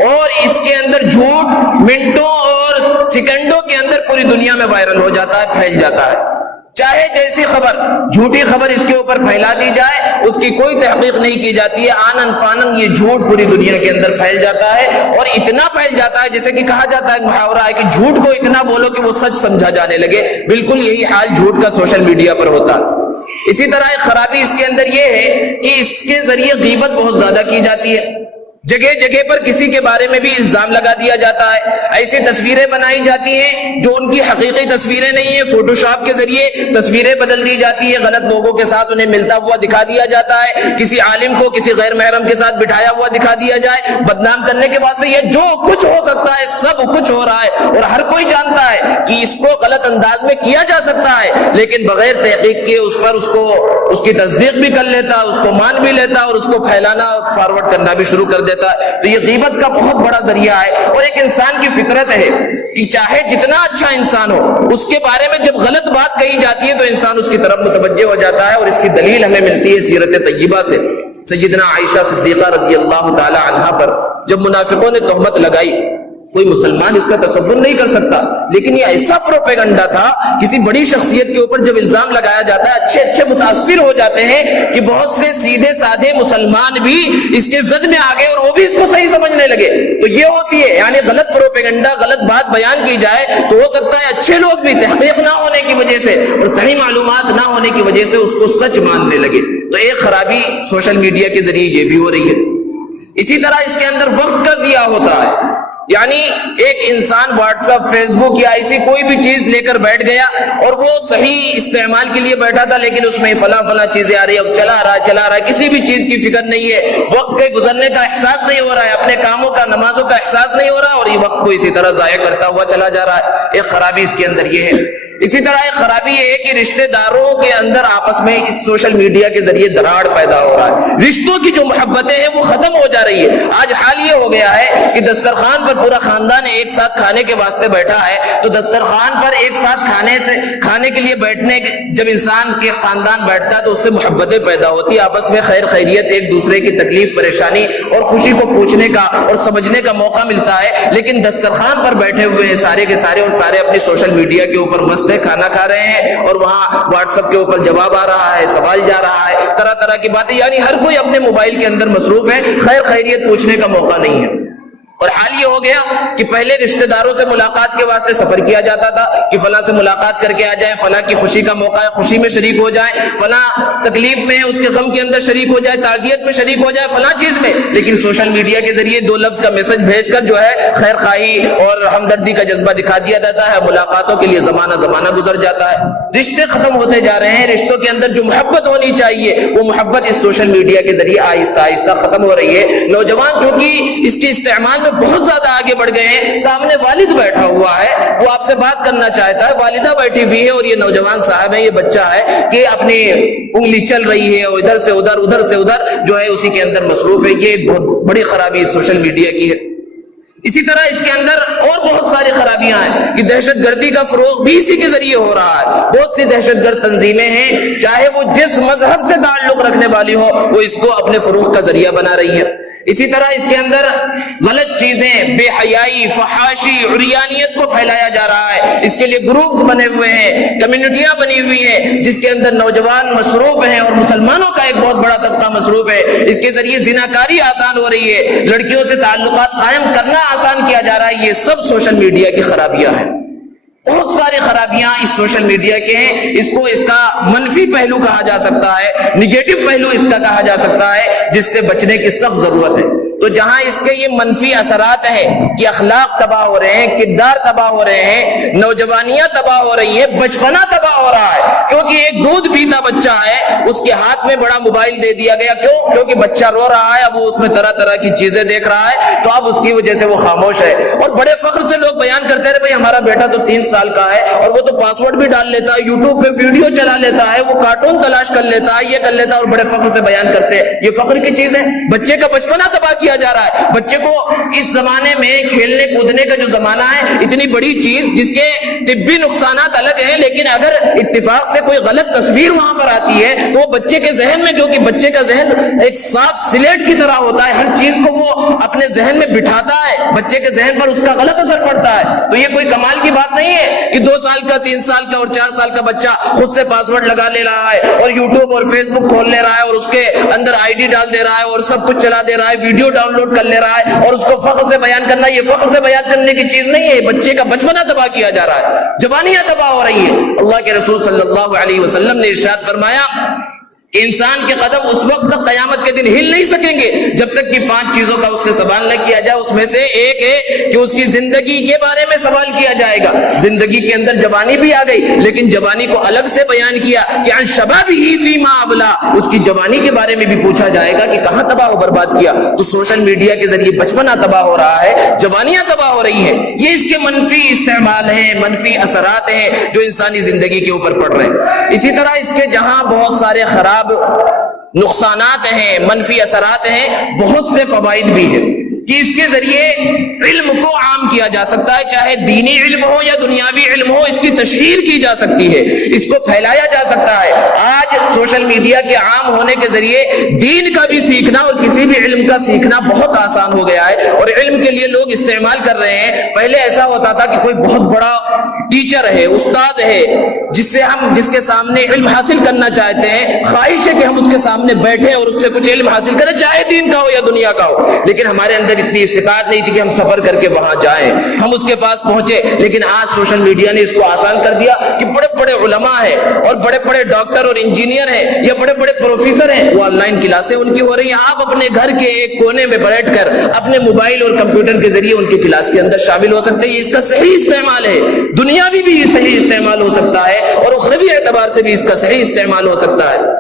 اور اس کے اندر جھوٹ منٹوں اور سیکنڈوں کے اندر پوری دنیا میں وائرل ہو جاتا ہے، پھیل جاتا ہے۔ چاہے جیسی خبر، جھوٹی خبر اس کے اوپر پھیلا دی جائے، اس کی کوئی تحقیق نہیں کی جاتی ہے، آنن فانن یہ جھوٹ پوری دنیا کے اندر پھیل جاتا ہے، اور اتنا پھیل جاتا ہے جیسے کہ کہا جاتا ہے، محاورہ ہے کہ جھوٹ کو اتنا بولو کہ وہ سچ سمجھا جانے لگے۔ بالکل یہی حال جھوٹ کا سوشل میڈیا پر ہوتا ہے۔ اسی طرح ایک خرابی اس کے اندر یہ ہے کہ اس کے ذریعے غیبت بہت زیادہ کی جاتی ہے، جگہ جگہ پر کسی کے بارے میں بھی الزام لگا دیا جاتا ہے، ایسی تصویریں بنائی جاتی ہیں جو ان کی حقیقی تصویریں نہیں ہیں، فوٹو شاپ کے ذریعے تصویریں بدل دی جاتی ہے، غلط لوگوں کے ساتھ انہیں ملتا ہوا دکھا دیا جاتا ہے، کسی عالم کو کسی غیر محرم کے ساتھ بٹھایا ہوا دکھا دیا جائے، بدنام کرنے کے واسطے یہ جو کچھ ہو سکتا ہے سب کچھ ہو رہا ہے، اور ہر کوئی جانتا ہے کہ اس کو غلط انداز میں کیا جا سکتا ہے، لیکن بغیر تحقیق کے اس کی تصدیق بھی کر لیتا، اس کو مان بھی لیتا، اور اس کو پھیلانا اور فارورڈ کرنا بھی شروع کر دیتا۔ تو یہ غیبت کا بہت بڑا ذریعہ ہے، اور ایک انسان کی فطرت ہے کہ چاہے جتنا اچھا انسان ہو، اس کے بارے میں جب غلط بات کہی جاتی ہے تو انسان اس کی طرف متوجہ ہو جاتا ہے، اور اس کی دلیل ہمیں ملتی ہے سیرت طیبہ سے۔ سیدنا عائشہ صدیقہ رضی اللہ تعالی عنہا پر جب منافقوں نے تہمت لگائی کوئی مسلمان اس کا تصور نہیں کر سکتا، لیکن یہ ایسا پروپیگنڈا تھا، کسی بڑی شخصیت کے اوپر جب الزام لگایا جاتا ہے اچھے اچھے متاثر ہو جاتے ہیں کہ بہت سے سیدھے سادھے مسلمان بھی اس کے زد میں آ گئے اور وہ بھی اس کو صحیح سمجھنے لگے۔ تو یہ ہوتی ہے، یعنی غلط پروپیگنڈا، غلط بات بیان کی جائے تو ہو سکتا ہے اچھے لوگ بھی تحقیق نہ ہونے کی وجہ سے اور صحیح معلومات نہ ہونے کی وجہ سے اس کو سچ ماننے لگے۔ تو ایک خرابی سوشل میڈیا کے ذریعے یہ بھی ہو رہی ہے۔ اسی طرح اس کے اندر وقت کا ضیاع ہوتا ہے، یعنی ایک انسان واٹس ایپ، فیس بک یا ایسی کوئی بھی چیز لے کر بیٹھ گیا اور وہ صحیح استعمال کے لیے بیٹھا تھا، لیکن اس میں فلاں چیزیں آ رہی ہے، اب چلا رہا ہے، کسی بھی چیز کی فکر نہیں ہے، وقت کے گزرنے کا احساس نہیں ہو رہا ہے، اپنے کاموں کا، نمازوں کا احساس نہیں ہو رہا اور یہ وقت کو اسی طرح ضائع کرتا ہوا چلا جا رہا ہے۔ ایک خرابی اس کے اندر یہ ہے۔ اسی طرح ایک خرابی یہ ہے کہ رشتہ داروں کے اندر آپس میں اس سوشل میڈیا کے ذریعے دراڑ پیدا ہو رہا ہے، رشتوں کی جو محبتیں ہیں وہ ختم ہو جا رہی ہے۔ آج حال یہ ہو گیا ہے کہ دسترخوان پر پورا خاندان ایک ساتھ کھانے کے واسطے بیٹھا ہے، تو دسترخوان پر ایک ساتھ کھانے کے لیے بیٹھنے جب انسان کے خاندان بیٹھتا ہے تو اس سے محبتیں پیدا ہوتی، آپس میں خیر خیریت، ایک دوسرے کی تکلیف پریشانی اور خوشی کو پوچھنے کا اور سمجھنے کا موقع ملتا ہے۔ لیکن دسترخوان پر بیٹھے ہوئے ہیں سارے کے سارے اور سارے اپنی سوشل میڈیا کے اوپر مست کھانا کھا رہے ہیں اور وہاں واٹس ایپ کے اوپر جواب آ رہا ہے، سوال جا رہا ہے، طرح طرح کی باتیں، یعنی ہر کوئی اپنے موبائل کے اندر مصروف ہے، خیر خیریت پوچھنے کا موقع نہیں ہے۔ اور حال یہ ہو گیا کہ پہلے رشتہ داروں سے ملاقات کے واسطے سفر کیا جاتا تھا کہ فلاں سے ملاقات کر کے آ جائیں، فلاں کی خوشی کا موقع ہے، خوشی میں شریک ہو جائیں، فلاں تکلیف میں ہے اس کے غم کے اندر شریک ہو جائے، تعزیت میں شریک ہو جائے، فلاں چیز میں۔ لیکن سوشل میڈیا کے ذریعے 2 لفظ کا میسج بھیج کر جو ہے خیر خواہی اور ہمدردی کا جذبہ دکھا دیا جاتا ہے، ملاقاتوں کے لیے زمانہ گزر جاتا ہے، رشتے ختم ہوتے جا رہے ہیں۔ رشتوں کے اندر جو محبت ہونی چاہیے وہ محبت اس سوشل میڈیا کے ذریعے آہستہ آہستہ ختم ہو رہی ہے۔ نوجوان چونکہ اس کے استعمال میں بہت زیادہ آگے بڑھ گئے ہیں، سامنے والد بیٹھا ہوا ہے، وہ آپ سے بات کرنا چاہتا ہے، والدہ بیٹھی ہوئی ہے اور یہ نوجوان صاحب ہے، یہ بچہ ہے کہ اپنی انگلی چل رہی ہے اور ادھر سے ادھر جو ہے اسی کے اندر مصروف ہے۔ یہ ایک بہت بڑی خرابی سوشل میڈیا کی ہے۔ اسی طرح اس کے اندر اور بہت ساری خرابیاں ہیں کہ دہشت گردی کا فروغ بھی اسی کے ذریعے ہو رہا ہے۔ بہت سی دہشت گرد تنظیمیں ہیں، چاہے وہ جس مذہب سے تعلق رکھنے والی ہو، وہ اس کو اپنے فروغ کا ذریعہ بنا رہی ہے۔ اسی طرح اس کے اندر غلط چیزیں، بے حیائی، فحاشی، عریانیت کو پھیلایا جا رہا ہے۔ اس کے لیے گروپس بنے ہوئے ہیں، کمیونٹیاں بنی ہوئی ہیں جس کے اندر نوجوان مصروف ہیں اور مسلمانوں کا ایک بہت بڑا طبقہ مصروف ہے۔ اس کے ذریعے زناکاری آسان ہو رہی ہے، لڑکیوں سے تعلقات قائم کرنا آسان کیا جا رہا ہے۔ یہ سب سوشل میڈیا کی خرابیاں ہیں۔ بہت ساری خرابیاں اس سوشل میڈیا کے ہیں۔ اس کو اس کا منفی پہلو کہا جا سکتا ہے، نگیٹو پہلو اس کا کہا جا سکتا ہے، جس سے بچنے کی سخت ضرورت ہے۔ تو جہاں اس کے یہ منفی اثرات ہیں کہ اخلاق تباہ ہو رہے ہیں، کردار تباہ ہو رہے ہیں، نوجوانیاں تباہ ہو رہی ہیں، بچپنا تباہ ہو رہا ہے، کیونکہ ایک دودھ پیتا بچہ ہے، اس کے ہاتھ میں بڑا موبائل دے دیا گیا۔ کیونکہ بچہ رو رہا ہے، اب وہ اس میں طرح طرح کی چیزیں دیکھ رہا ہے، تو اب اس کی وجہ سے وہ خاموش ہے۔ اور بڑے فخر سے لوگ بیان کرتے رہے، بھائی ہمارا بیٹا تو 3 سال کا ہے اور وہ تو پاسورڈ بھی ڈال لیتا ہے، یوٹیوب پہ ویڈیو چلا لیتا ہے، وہ کارٹون تلاش کر لیتا ہے، یہ کر لیتا ہے، اور بڑے فخر سے بیان کرتے ہیں۔ یہ فخر کی چیز ہے، بچے کا بچپنا تباہ کیا جا رہا ہے۔ بچے کو اس زمانے میں کھیلنے کودنے کا جو زمانہ ہے، اتنی بڑی چیز جس کے طبی نقصانات الگ ہیں، لیکن اگر اتفاق سے کوئی غلط تصویر وہاں پر آتی ہے تو وہ بچے کے ذہن میں، کیونکہ بچے کا ذہن ایک صاف سلیٹ کی طرح ہوتا ہے، ہر چیز کو وہ اپنے ذہن میں بٹھاتا ہے، بچے کے ذہن پر اس کا غلط اثر پڑتا ہے۔ تو یہ کوئی کمال کی بات نہیں ہے کہ 2 سال کا، 3 سال کا اور 4 سال کا بچہ خود سے پاسورڈ لگا لے رہا ہے اور یوٹیوب اور فیس بک کھول لے رہا ہے اور اس کے اندر ID ڈال دے رہا ہے اور سب کچھ چلا دے رہا ہے، ویڈیو ڈاؤن لوڈ کر لے رہا ہے، اور اس کو فخر سے بیان کرنا، یہ فخر سے بیان کرنے کی چیز نہیں ہے۔ بچے کا بچپنا تباہ کیا جا رہا ہے، جوانیاں تباہ ہو رہی ہیں۔ اللہ کے رسول صلی اللہ علیہ وسلم نے ارشاد فرمایا کہ انسان کے قدم اس وقت تک قیامت کے دن ہل نہیں سکیں گے جب تک کہ 5 چیزوں کا اس سے سوال نہ کیا جائے۔ اس میں سے ایک ہے کہ اس کی زندگی کے بارے میں سوال کیا جائے گا۔ زندگی کے اندر جوانی بھی آ گئی، لیکن جوانی کو الگ سے بیان کیا کہ عن شبابہ فیما ابلا، اس کی جوانی کے بارے میں بھی پوچھا جائے گا کہ کہاں تباہ و برباد کیا۔ تو سوشل میڈیا کے ذریعے بچپنا تباہ ہو رہا ہے، جوانیاں تباہ ہو رہی ہیں۔ یہ اس کے منفی استعمال ہیں، منفی اثرات ہیں جو انسانی زندگی کے اوپر پڑ رہے ہیں۔ اسی طرح اس کے جہاں بہت سارے خراب نقصانات ہیں، منفی اثرات ہیں، بہت سے فوائد بھی ہیں۔ کہ اس کے ذریعے علم کو عام کیا جا سکتا ہے، چاہے دینی علم ہو یا دنیاوی علم ہو، اس کی تشہیر کی جا سکتی ہے، اس کو پھیلایا جا سکتا ہے۔ آج سوشل میڈیا کے عام ہونے کے ذریعے دین کا بھی سیکھنا اور کسی بھی علم کا سیکھنا بہت آسان ہو گیا ہے، اور علم کے لیے لوگ استعمال کر رہے ہیں۔ پہلے ایسا ہوتا تھا کہ کوئی بہت بڑا ٹیچر ہے، استاد ہے، جس کے سامنے علم حاصل کرنا چاہتے ہیں، خواہش ہے کہ ہم اس کے سامنے بیٹھے اور اس سے کچھ علم حاصل کریں، چاہے دین کا ہو یا دنیا کا ہو، لیکن ہمارے اندر اتنی استطاعت نہیں تھی کہ ہم سفر کر کے وہاں جائیں، ہم اس کے پاس پہنچے۔ لیکن آج سوشل میڈیا نے اس کو آسان کر دیا کہ بڑے بڑے علماء ہیں اور بڑے بڑے ڈاکٹر اور انجینئر ہیں یا بڑے بڑے پروفیسر ہیں، وہ آن لائن کلاسیں ان کی ہو رہی ہیں۔ آپ اپنے گھر کے ایک کونے میں بیٹھ کر اپنے موبائل اور کمپیوٹر کے ذریعے ان کی کلاس کے اندر شامل ہو سکتے ہیں۔ یہ اس کا صحیح استعمال ہے، دنیاوی بھی صحیح استعمال ہو سکتا ہے اور اخروی اعتبار سے بھی اس کا صحیح استعمال ہو سکتا ہے۔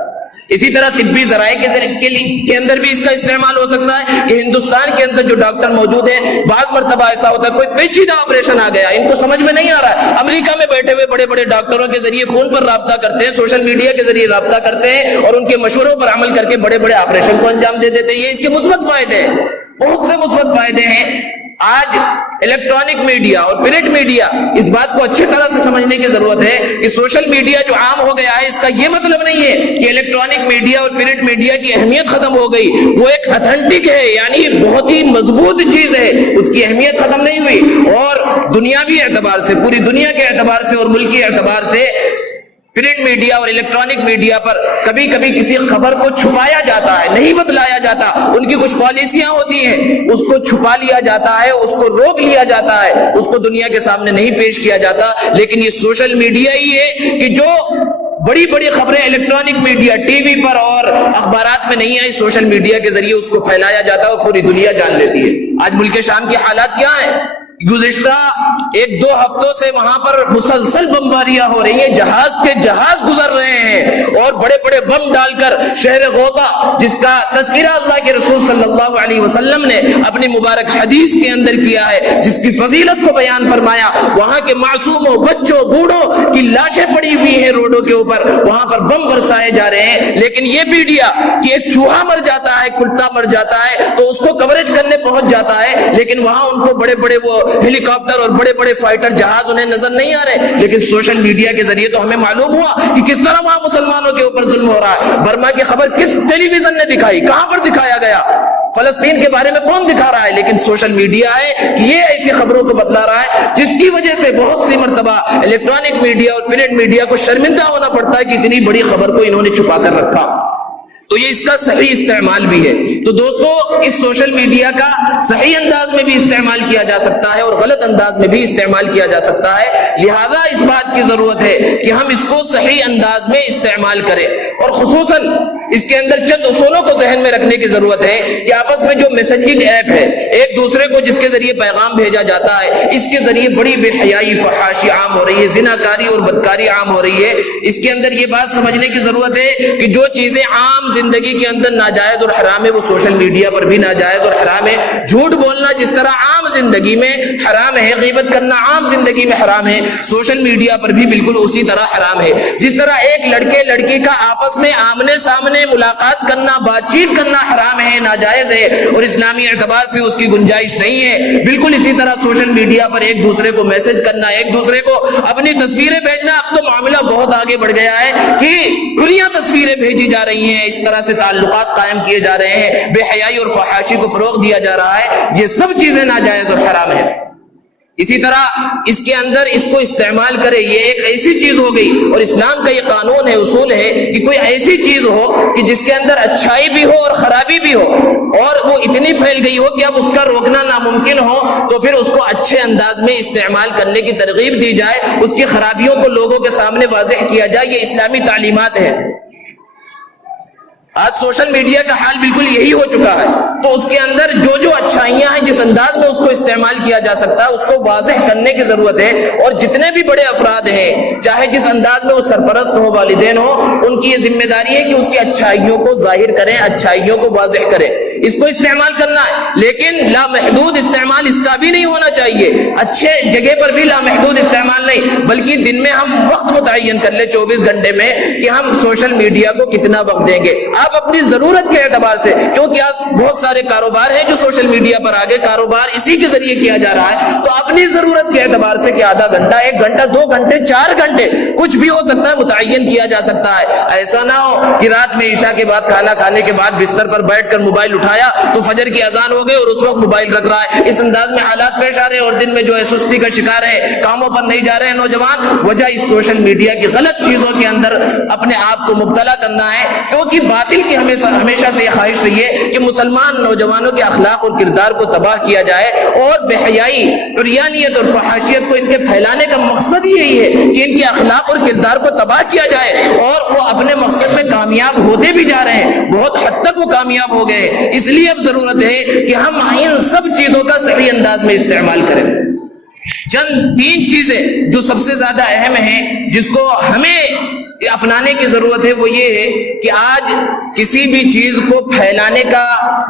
اسی طرح طبی ذرائع کے اندر بھی اس کا استعمال ہو سکتا ہے کہ ہندوستان کے اندر جو ڈاکٹر موجود ہیں، بعض مرتبہ ایسا ہوتا ہے کوئی پیچیدہ آپریشن آ گیا، ان کو سمجھ میں نہیں آ رہا ہے، امریکہ میں بیٹھے ہوئے بڑے بڑے ڈاکٹروں کے ذریعے فون پر رابطہ کرتے ہیں، سوشل میڈیا کے ذریعے رابطہ کرتے ہیں اور ان کے مشوروں پر عمل کر کے بڑے بڑے آپریشن کو انجام دے دیتے ہیں۔ یہ اس کے مثبت فائدے ہیں، بہت سے مثبت فائدے ہیں۔ آج الیکٹرانک میڈیا اور پرنٹ میڈیا اس بات کو اچھی طرح سے سمجھنے کی ضرورت ہے کہ سوشل میڈیا جو عام ہو گیا ہے، اس کا یہ مطلب نہیں ہے کہ الیکٹرانک میڈیا اور پرنٹ میڈیا کی اہمیت ختم ہو گئی۔ وہ ایک اتھینٹک ہے، یعنی بہت ہی مضبوط چیز ہے، اس کی اہمیت ختم نہیں ہوئی، اور دنیاوی اعتبار سے، پوری دنیا کے اعتبار سے اور ملکی اعتبار سے پرنٹ میڈیا اور الیکٹرانک میڈیا پر کبھی کبھی کسی خبر کو چھپایا جاتا ہے، نہیں بتلایا جاتا، ان کی کچھ پالیسیاں ہوتی ہیں، اس کو چھپا لیا جاتا ہے، اس کو روک لیا جاتا ہے، اس کو دنیا کے سامنے نہیں پیش کیا جاتا۔ لیکن یہ سوشل میڈیا ہی ہے کہ جو بڑی بڑی خبریں الیکٹرانک میڈیا، ٹی وی پر اور اخبارات میں نہیں آئی، سوشل میڈیا کے ذریعے اس کو پھیلایا جاتا ہے اور پوری دنیا جان لیتی ہے۔ آج ملک شام کے حالات کیا ہیں؟ گزشتہ 1-2 ہفتوں سے وہاں پر مسلسل بمباریاں ہو رہی ہیں، جہاز کے جہاز گزر رہے ہیں اور بڑے بڑے بم ڈال کر شہر غوطہ، جس کا تذکرہ اللہ کے رسول صلی اللہ علیہ وسلم نے اپنی مبارک حدیث کے اندر کیا ہے، جس کی فضیلت کو بیان فرمایا، وہاں کے معصوموں، بچوں، بوڑھوں کی لاشیں پڑی ہوئی ہیں روڈوں کے اوپر، وہاں پر بم برسائے جا رہے ہیں۔ لیکن یہ میڈیا کہ ایک چوہا مر جاتا ہے، کتا مر جاتا ہے تو اس کو کوریج کرنے پہنچ جاتا ہے، لیکن وہاں ان کو بڑے بڑے وہ ہیلی کاپٹر اور بڑے بڑے فائٹر جہاز انہیں نظر نہیں آ رہے۔ لیکن سوشل میڈیا کے ذریعے تو ہمیں معلوم ہوا کہ کس طرح وہاں مسلمانوں کے اوپر ظلم ہو رہا ہے۔ برما کی خبر کس ٹیلی ویژن نے دکھائی، کہاں پر دکھایا گیا؟ فلسطین کے بارے میں کون دکھا رہا ہے؟ لیکن سوشل میڈیا ہے کہ یہ ایسی خبروں کو بتلا رہا ہے، جس کی وجہ سے بہت سی مرتبہ الیکٹرانک میڈیا اور پرنٹ میڈیا کو شرمندہ ہونا پڑتا ہے کہ اتنی بڑی خبر کو انہوں نے چھپا کر رکھا۔ تو یہ اس کا صحیح استعمال بھی ہے۔ تو دوستو، اس سوشل میڈیا کا صحیح انداز میں بھی استعمال کیا جا سکتا ہے اور غلط انداز میں بھی استعمال کیا جا سکتا ہے، لہذا اس بات کی ضرورت ہے کہ ہم اس کو صحیح انداز میں استعمال کریں، اور خصوصاً اس کے اندر چند اصولوں کو ذہن میں رکھنے کی ضرورت ہے کہ آپس میں جو میسنجنگ ایپ ہے، ایک دوسرے کو جس کے ذریعے پیغام بھیجا جاتا ہے، اس کے ذریعے بڑی بے حیائی، فحاشی عام ہو رہی ہے، زناکاری اور بدکاری عام ہو رہی ہے۔ اس کے اندر یہ بات سمجھنے کی ضرورت ہے کہ جو چیزیں عام زندگی کے اندر ناجائز اور حرام ہے، وہ سوشل میڈیا پر بھی ناجائز اور حرام ہے۔ جھوٹ بولنا جس طرح عام زندگی میں حرام ہے، غیبت کرنا عام زندگی میں حرام ہے، سوشل میڈیا پر بھی بالکل اسی طرح حرام ہے۔ جس طرح ایک لڑکے لڑکی کا آپس میں آمنے سامنے ملاقات کرنا، بات چیت کرنا حرام ہے، ناجائز ہے اور اسلامی اعتبار سے اس کی گنجائش نہیں ہے، بالکل اسی طرح سوشل میڈیا پر ایک دوسرے کو میسج کرنا، ایک دوسرے کو اپنی تصویریں بھیجنا، اب تو معاملہ بہت آگے بڑھ گیا ہے کہ کھلیاں تصویریں بھیجی جا رہی ہیں، اس طرح سے تعلقات قائم کیے جا رہے ہیں، بے حیائی اور فحاشی کو فروغ دیا جا رہا ہے، یہ سب چیزیں ناجائز اور حرام ہیں۔ اسی طرح اس کے اندر اس کو استعمال کرے، یہ ایک ایسی چیز ہو گئی اور اسلام کا یہ قانون ہے، اصول ہے کہ کوئی ایسی چیز ہو کہ جس کے اندر اچھائی بھی ہو اور خرابی بھی ہو، اور وہ اتنی پھیل گئی ہو کہ اب اس کا روکنا ناممکن ہو، تو پھر اس کو اچھے انداز میں استعمال کرنے کی ترغیب دی جائے، اس کی خرابیوں کو لوگوں کے سامنے واضح کیا جائے، یہ اسلامی تعلیمات ہیں۔ آج سوشل میڈیا کا حال بالکل یہی ہو چکا ہے، تو اس کے اندر جو جو اچھائیاں ہیں، جس انداز میں اس کو استعمال کیا جا سکتا ہے، اس کو واضح کرنے کی ضرورت ہے، اور جتنے بھی بڑے افراد ہیں، چاہے جس انداز میں وہ سرپرست ہو، والدین ہو، ان کی یہ ذمہ داری ہے کہ اس کی اچھائیوں کو ظاہر کریں، اچھائیوں کو واضح کریں۔ اس کو استعمال کرنا ہے، لیکن لامحدود استعمال اس کا بھی نہیں ہونا چاہیے، اچھے جگہ پر بھی لامحدود استعمال نہیں، بلکہ دن میں ہم وقت متعین کر لیں 24 گھنٹے میں کہ ہم سوشل میڈیا کو کتنا وقت دیں گے، آپ اپنی ضرورت کے اعتبار سے، کیونکہ آج بہت سارے کاروبار ہیں جو سوشل میڈیا پر آگے کاروبار اسی کے ذریعے کیا جا رہا ہے، تو اپنی ضرورت کے اعتبار سے کہ آدھا گھنٹہ، 1 گھنٹہ، 2 گھنٹے، 4 گھنٹے، کچھ بھی ہو سکتا ہے، متعین کیا جا سکتا ہے۔ ایسا نہ ہو کہ رات میں عشاء کے بعد کھانا کھانے کے بعد بستر پر بیٹھ کر موبائل اٹھایا تو فجر کی اذان ہو گئی اور اس وقت موبائل رکھ رہا ہے، اس انداز میں حالات پیش آ رہے ہیں، اور دن میں جو ہے سستی کا شکار ہے، کاموں پر نہیں جا رہے ہیں نوجوان، وجہ اس سوشل میڈیا کی غلط چیزوں کے اندر اپنے آپ کو مبتلا کرنا ہے، کیونکہ باطل کی ہمیشہ سے یہ خواہش رہی ہے کہ مسلمان نوجوانوں کے اخلاق اور کردار کو تباہ کیا جائے، اور بے حیائی، عریانیت اور فحاشیت کو ان کے پھیلانے کا مقصد ہی یہی ہے کہ ان کے اخلاق اور کردار کو تباہ کیا جائے، اور وہ اپنے مقصد میں کامیاب ہوتے بھی جا رہے ہیں، بہت حد تک وہ کامیاب ہو گئے ہیں۔ اس لیے اب ضرورت ہے کہ ہم ان سب چیزوں کا صحیح انداز میں استعمال کریں۔ چند 3 چیزیں جو سب سے زیادہ اہم ہیں جس کو ہمیں اپنانے کی ضرورت ہے، وہ یہ ہے کہ آج کسی بھی چیز کو پھیلانے کا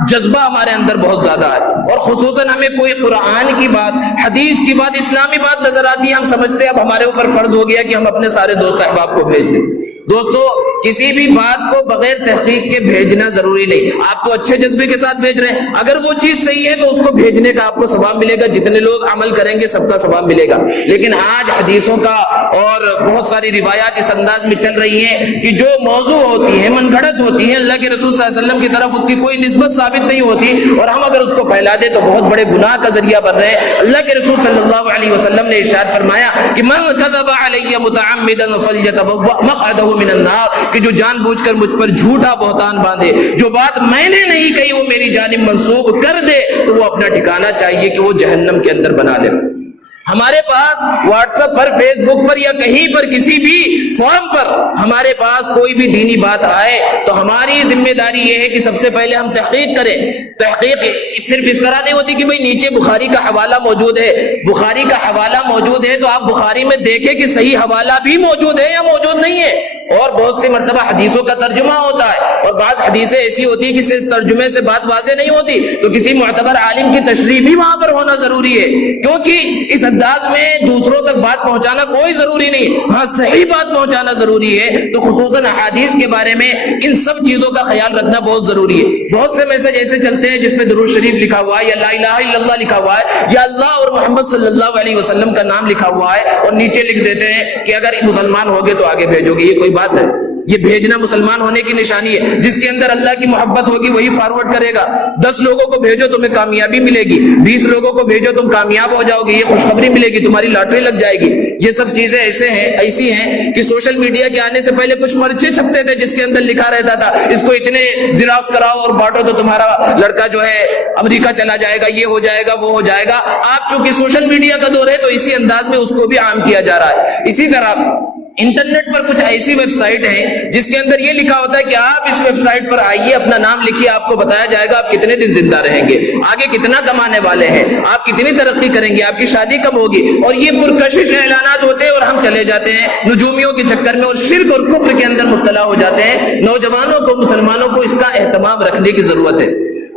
جذبہ ہمارے اندر بہت زیادہ ہے، اور خصوصاً ہمیں کوئی قرآن کی بات، حدیث کی بات، اسلامی بات نظر آتی ہے، ہم سمجھتے ہیں اب ہمارے اوپر فرض ہو گیا کہ ہم اپنے سارے دوست احباب کو بھیج دیں۔ دوستو، کسی بھی بات کو بغیر تحقیق کے بھیجنا ضروری نہیں، آپ تو اچھے جذبے کے ساتھ بھیج رہے ہیں، اگر وہ چیز صحیح ہے تو اس کو بھیجنے کا آپ کو ثواب ملے گا، جتنے لوگ عمل کریں گے سب کا ثواب ملے گا۔ لیکن آج حدیثوں کا اور بہت ساری روایات اس انداز میں چل رہی ہیں کہ جو موضوع ہوتی ہیں، من گھڑت ہوتی ہیں، اللہ کے رسول صلی اللہ علیہ وسلم کی طرف اس کی کوئی نسبت ثابت نہیں ہوتی، اور ہم اگر اس کو پھیلا دیں تو بہت بڑے گناہ کا ذریعہ بن رہے ہیں۔ اللہ کے رسول صلی اللہ علیہ وسلم نے ارشاد فرمایا کہ من کذب علی متعمدا فلیتبوأ مقعدہ من النار، کہ جو جان بوجھ کر مجھ پر جھوٹا بہتان باندھے، جو بات میں نے نہیں کہی وہ میری جانب منسوب کر دے، تو وہ اپنا ٹھکانہ چاہیے کہ وہ جہنم کے اندر بنا لے۔ ہمارے پاس واٹس ایپ پر، فیس بک پر، یا کہیں پر کسی بھی فورم پر ہمارے پاس کوئی بھی دینی بات آئے تو ہماری ذمہ داری یہ ہے کہ سب سے پہلے ہم تحقیق کریں۔ تحقیق صرف اس طرح نہیں ہوتی کہ بھئی نیچے بخاری کا حوالہ موجود ہے، بخاری کا حوالہ موجود ہے تو آپ بخاری میں دیکھیں کہ صحیح حوالہ بھی موجود ہے یا موجود نہیں ہے، اور بہت سی مرتبہ حدیثوں کا ترجمہ ہوتا ہے، اور بعض حدیثیں ایسی ہوتی ہیں کہ صرف ترجمے سے بات واضح نہیں ہوتی، تو کسی معتبر عالم کی تشریح بھی وہاں پر ہونا ضروری ہے، کیونکہ اس انداز میں دوسروں تک بات پہنچانا کوئی ضروری نہیں، ہاں صحیح بات پہنچانا ضروری ہے، تو خصوصاً احادیث کے بارے میں ان سب چیزوں کا خیال رکھنا بہت ضروری ہے۔ بہت سے میسج ایسے چلتے ہیں جس میں درود شریف لکھا ہوا ہے، یا لا الہ الا اللہ لکھا ہوا ہے، یا اللہ اور محمد صلی اللہ علیہ وسلم کا نام لکھا ہوا ہے، اور نیچے لکھ دیتے ہیں کہ اگر مسلمان ہوگے تو آگے بھیجو گے۔ یہ کوئی بات ہے؟ یہ بھیجنا مسلمان ہونے کی نشانی ہے۔ جس کے اندر اللہ کی محبت ہوگی وہی فارورڈ کرے گا۔ 10 لوگوں کو بھیجو تمہیں کامیابی ملے گی، 20 لوگوں کو بھیجو تم کامیاب ہو جاؤ گے، یہ خوشخبری ملے گی، تمہاری لاٹری لگ جائے گی۔ یہ سب چیزیں ایسی ہیں کہ سوشل میڈیا کے آنے سے پہلے کچھ پرچے چھپتے تھے جس کے اندر لکھا رہتا تھا اس کو اتنے زراف کراؤ اور بانٹو تو تمہارا لڑکا جو ہے امریکہ چلا جائے گا، یہ ہو جائے گا، وہ ہو جائے گا۔ آپ چونکہ سوشل میڈیا کا دور ہے تو اسی انداز میں اس کو بھی عام کیا جا رہا ہے۔ اسی طرح انٹرنیٹ پر کچھ ایسی ویب سائٹ ہیں جس کے اندر یہ لکھا ہوتا ہے کہ آپ اس ویب سائٹ پر آئیے، اپنا نام لکھیے، آپ کو بتایا جائے گا آپ کتنے دن زندہ رہیں گے، آگے کتنا کمانے والے ہیں، آپ کتنی ترقی کریں گے، آپ کی شادی کب ہوگی، اور یہ پرکشش اعلانات ہوتے ہیں، اور ہم چلے جاتے ہیں نجومیوں کے چکر میں اور شرک اور کفر کے اندر مبتلا ہو جاتے ہیں۔ نوجوانوں کو، مسلمانوں کو اس کا اہتمام رکھنے کی ضرورت ہے۔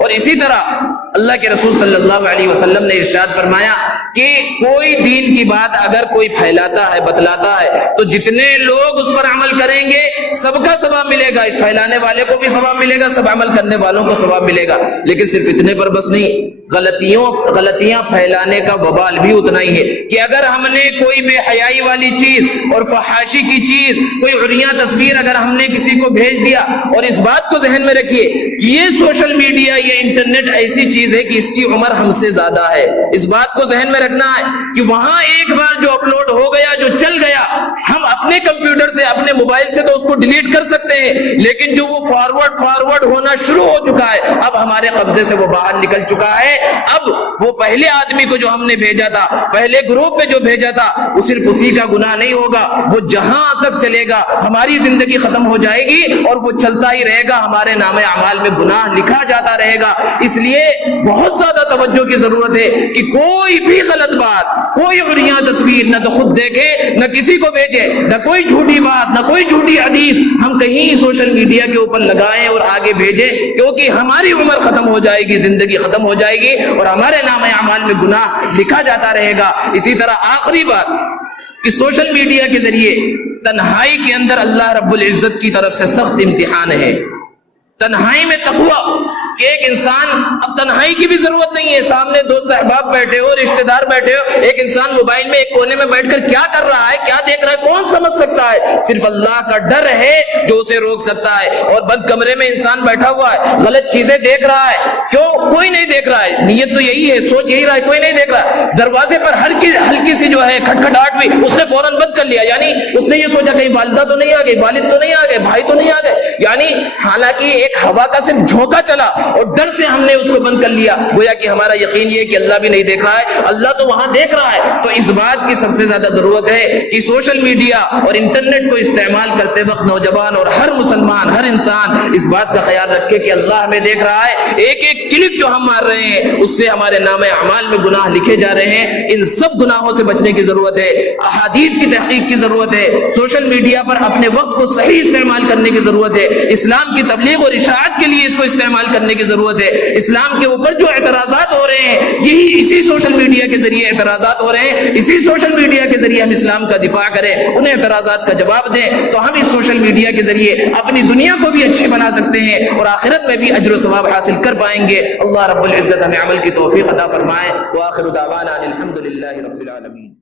اور اسی طرح اللہ کے رسول صلی اللہ علیہ وسلم نے ارشاد فرمایا کہ کوئی دین کی بات اگر کوئی پھیلاتا ہے، بتلاتا ہے، تو جتنے لوگ اس پر عمل کریں گے سب کا ثواب ملے گا، اس پھیلانے والے کو بھی ثواب ملے گا، سب عمل کرنے والوں کو ثواب ملے گا۔ لیکن صرف اتنے پر بس نہیں، غلطیاں پھیلانے کا وبال بھی اتنا ہی ہے کہ اگر ہم نے کوئی بے حیائی والی چیز اور فحاشی کی چیز، کوئی عریاں تصویر اگر ہم نے کسی کو بھیج دیا، اور اس بات کو ذہن میں رکھیے کہ یہ سوشل میڈیا، یہ انٹرنیٹ ایسی چیز ہے کہ اس کی عمر ہم سے زیادہ ہے، اس بات کو ذہن میں رکھنا ہے کہ وہاں ایک بار جو اپلوڈ ہو گیا، جو چل گیا، ہم اپنے کمپیوٹر سے، اپنے موبائل سے تو اس کو ڈیلیٹ کر سکتے ہیں، لیکن جو وہ فارورڈ ہونا شروع ہو چکا ہے، اب ہمارے قبضے سے وہ باہر نکل چکا ہے۔ اب وہ پہلے آدمی کو جو ہم نے بھیجا تھا، پہلے گروپ میں جو بھیجا تھا، وہ صرف اسی کا گناہ نہیں ہوگا، وہ جہاں تک چلے گا ہماری زندگی ختم ہو جائے گی اور وہ چلتا ہی رہے گا، ہمارے نام اعمال میں گناہ لکھا جاتا رہے گا۔ اس لیے بہت زیادہ توجہ کی ضرورت ہے کہ کوئی بھی غلط بات، کوئی عریاں تصویر نہ تو خود دیکھے، نہ کسی کو بھیجے۔ بھیجے، نہ کوئی جھوٹی بات، نہ کوئی جھوٹی حدیث ہم کہیں سوشل میڈیا کے اوپر لگائیں اور آگے بھیجیں، کیونکہ ہماری عمر ختم ہو جائے گی، زندگی ختم ہو جائے گی اور ہمارے نام اعمال میں گناہ لکھا جاتا رہے گا۔ اسی طرح آخری بات کہ سوشل میڈیا کے ذریعے تنہائی کے اندر اللہ رب العزت کی طرف سے سخت امتحان ہے۔ تنہائی میں تقویٰ کہ ایک انسان، اب تنہائی کی بھی ضرورت نہیں ہے، سامنے دوست احباب بیٹھے ہو، رشتہ دار بیٹھے ہو، ایک انسان موبائل میں ایک کونے میں بیٹھ کر کیا کر رہا ہے، کیا دیکھ رہا ہے، کون سمجھ سکتا ہے؟ صرف اللہ کا ڈر ہے جو اسے روک سکتا ہے۔ اور بند کمرے میں انسان بیٹھا ہوا ہے، غلط چیزیں دیکھ رہا ہے، کیوں؟ کوئی نہیں دیکھ رہا ہے، نیت تو یہی ہے، سوچ یہی رہا ہے، کوئی نہیں دیکھ رہا ہے۔ دروازے پر ہلکی سی جو ہے کھٹکھٹاہٹ بھی، اس نے فوراً بند کر لیا، یعنی اس نے یہ سوچا کہیں والدہ تو نہیں آ گئی، والد تو نہیں آ گئے، بھائی تو نہیں آ گئے، یعنی حالانکہ ایک ہوا کا صرف جھونکا چلا اور ڈر سے ہم نے اس کو بند کر لیا، گویا کہ ہمارا یقین یہ کہ اللہ بھی نہیں دیکھ رہا ہے، اللہ تو وہاں دیکھ رہا ہے۔ تو اس بات کی سب سے زیادہ ضرورت ہے کہ سوشل میڈیا اور انٹرنیٹ کو استعمال کرتے وقت نوجوان اور ہر مسلمان، ہر انسان اس بات کا خیال رکھے کہ اللہ ہمیں دیکھ رہا ہے، ایک ایک کلک جو ہم مار رہے ہیں اس سے ہمارے نام اعمال میں گناہ لکھے جا رہے ہیں۔ ان سب گناہوں سے بچنے کی ضرورت ہے، احادیث کی تحقیق کی ضرورت ہے، سوشل میڈیا پر اپنے وقت کو صحیح استعمال کرنے کی ضرورت ہے، اسلام کی تبلیغ اور اشاعت کے لیے اس کو استعمال کرنے کی ضرورت ہے۔ اسلام کے اوپر جو اعتراضات ہو رہے ہیں یہی اسی سوشل میڈیا کے ذریعے اعتراضات ہو رہے ہیں، اسی سوشل میڈیا کے ذریعے ہم اسلام کا دفاع کریں، انہیں اعتراضات کا جواب دیں، تو ہم اس سوشل میڈیا کے ذریعے اپنی دنیا کو بھی اچھی بنا سکتے ہیں اور آخرت میں بھی اجر و ثواب حاصل کر پائیں گے۔ اللہ رب العزت ہمیں عمل کی توفیق عطا فرمائے۔ وآخر دعوانا الحمد للہ رب العالمین۔